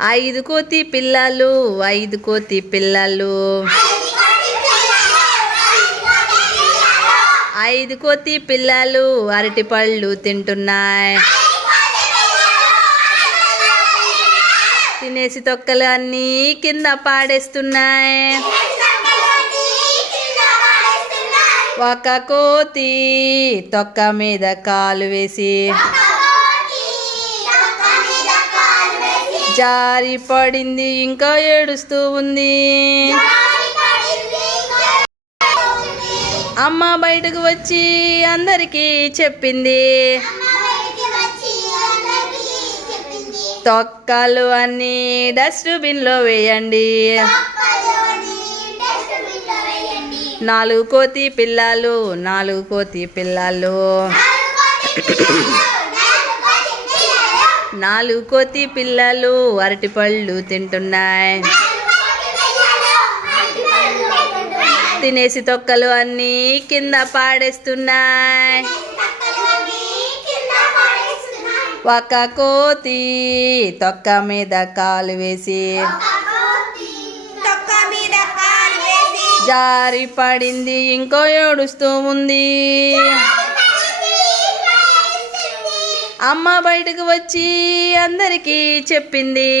ఐదు కోతి పిల్లలు ఐదు కోతి పిల్లలు ఐదు కోతి పిల్లలు అరటి పళ్ళు తింటున్నాయి. తినేసి తొక్కలు అన్నీ కింద పాడేస్తున్నాయి. ఒక కోతి తొక్క మీద కాలు వేసి జారి పడింది, ఇంకా ఏడుస్తూ ఉంది. అమ్మ బయటకు వచ్చి అందరికీ చెప్పింది, తొక్కలు అన్నీ డస్ట్బిన్లో వేయండి. నాలుగు కోతి పిల్లలు నాలుగు కోతి పిల్లలు నాలుగు కోతి పిల్లలు అరటి పళ్ళు తింటున్నాయి. తినేసి తొక్కలు అన్నీ కింద పాడేస్తున్నాయి. ఒక కోతి తొక్క మీద కాలు వేసి జారి పడింది, ఇంకో ఏడుస్తూ ఉంది. అమ్మ బయటకు వచ్చి అందరికీ చెప్పింది,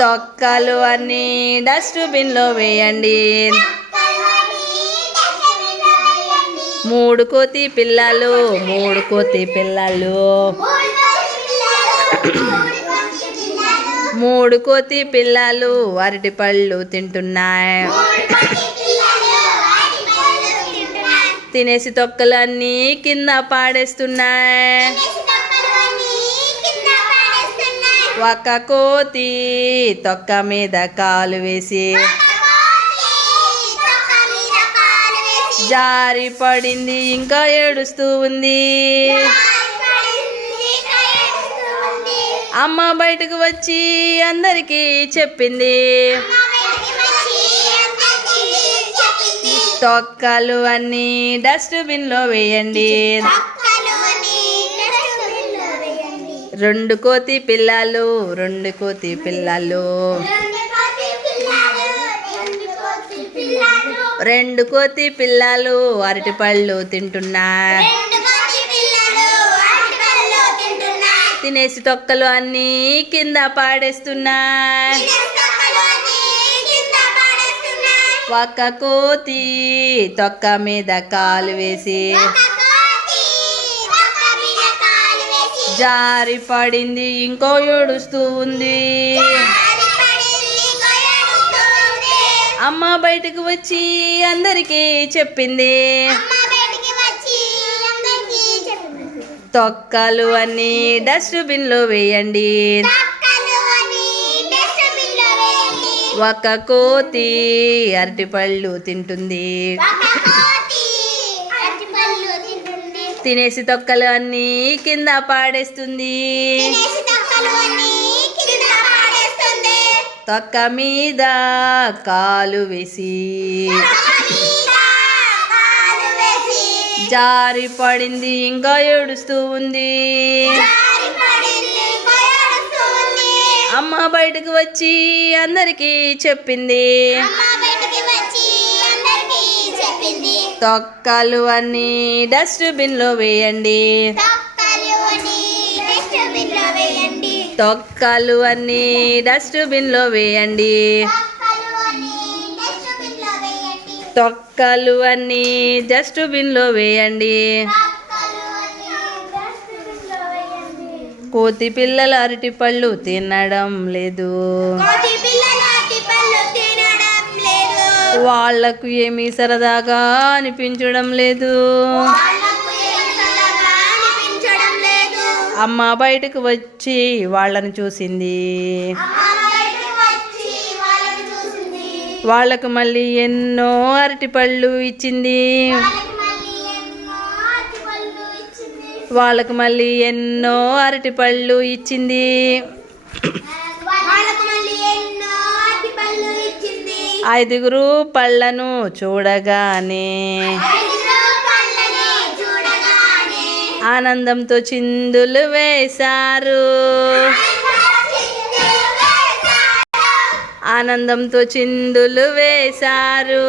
తొక్కలు అన్నీ డస్ట్బిన్లో వేయండి. మూడు కోతి పిల్లలు మూడు కోతి పిల్లలు మూడు కోతి పిల్లలు అరటి పళ్ళు తింటున్నాయి. తినేసి తొక్కలు అన్నీ కింద పాడేస్తున్నాయి. ఒక కోతి తొక్క మీద కాలు వేసి జారి పడింది, ఇంకా ఏడుస్తూ ఉంది. అమ్మ బయటకు వచ్చి అందరికీ చెప్పింది, తొక్కలు అన్నీ డస్ట్బిన్లో వేయండి. రెండు కోతి పిల్లలు రెండు కోతి పిల్లలు రెండు కోతి పిల్లలు అరటి పళ్ళు తింటున్నాయి. తినేసి తొక్కలు అన్నీ కింద పాడేస్తున్నాయి. ఒక కోతి తొక్క మీద కాలు వేసి జారి పడింది, ఇంకో ఏడుస్తూ ఉంది. అమ్మ బయటకు వచ్చి అందరికీ చెప్పింది, తొక్కలు అన్నీ డస్ట్బిన్లో వేయండి. ఒక కోతి అరటి పళ్ళు తింటుంది. తినేసి తొక్కలు అన్నీ కింద పాడేస్తుంది. తొక్క మీద కాలు వేసి జారి పడింది, ఇంకా ఏడుస్తూ ఉంది. అమ్మ బయటకు వచ్చి అందరికీ చెప్పింది, తొక్కలు అన్నీ డస్ట్బిన్లో వేయండి. తొక్కలు అన్నీ డస్ట్బిన్లో వేయండి. తొక్కలు అన్నీ డస్ట్బిన్లో వేయండి. కోతి పిల్లలు అరటి పళ్ళు తినడం లేదు. వాళ్లకు ఏమీ సరదాగా అనిపించడం లేదు. అమ్మ బయటకు వచ్చి వాళ్ళని చూసింది. వాళ్ళకు మళ్ళీ ఎన్నో అరటి పళ్ళు ఇచ్చింది. వాళ్ళకు మళ్ళీ ఎన్నో అరటి పళ్ళు ఇచ్చింది. ఐదుగురు పళ్ళను చూడగానే ఆనందంతో చిందులు వేశారు. ఆనందంతో చిందులు వేశారు.